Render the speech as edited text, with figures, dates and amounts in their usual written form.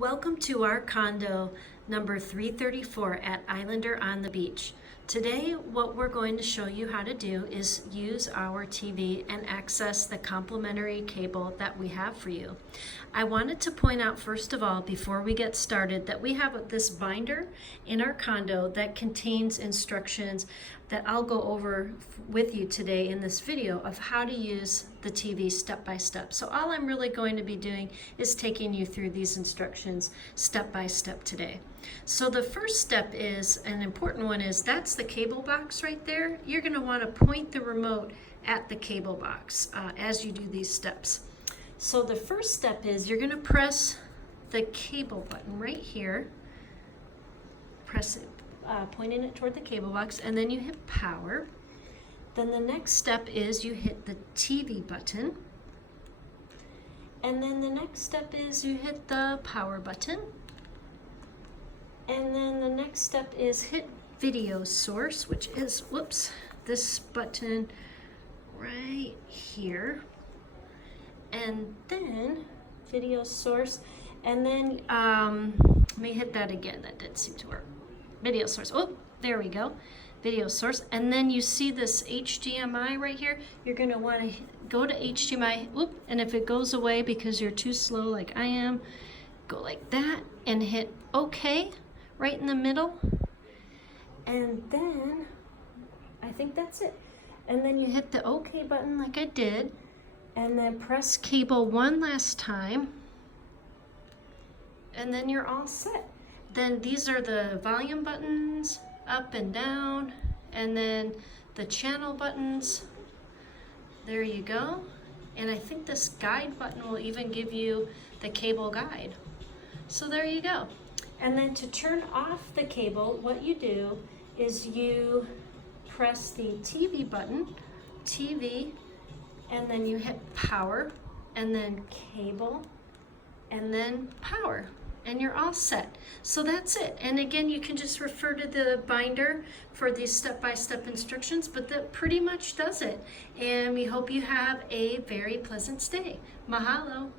Welcome to our condo number 334 at Islander on the Beach. Today, what we're going to show you how to do is use our TV and access the complimentary cable that we have for you. I wanted to point out, first of all, before we get started, that we have this binder in our condo that contains instructions that I'll go over with you today in this video of how to use the TV step by step. So all I'm really going to be doing is taking you through these instructions step by step today. So the first step is, an important one is, that's the cable box right there. You're going to want to point the remote at the cable box as you do these steps. So the first step is you're going to press the cable button right here. Press it, pointing it toward the cable box, and then you hit power. Then the next step is you hit the TV button. And then the next step is you hit the power button. And then the next step is hit video source, which is, this button right here. And then video source, and then let me hit that again. That didn't seem to work. Video source. Oh, there we go. Video source. And then you see this HDMI right here. You're going to want to go to HDMI. And if it goes away because you're too slow like I am, go like that and hit OK right in the middle. And then I think that's it. And then you hit the OK button like I did. And then press cable one last time. And then you're all set. Then these are the volume buttons, up and down, and then the channel buttons. There you go. And I think this guide button will even give you the cable guide. So there you go. And then to turn off the cable, what you do is you press the TV button, TV, and then you hit power, and then cable, and then power. And you're all set. So that's it. And again, you can just refer to the binder for these step-by-step instructions, but that pretty much does it. And we hope you have a very pleasant stay. Mahalo.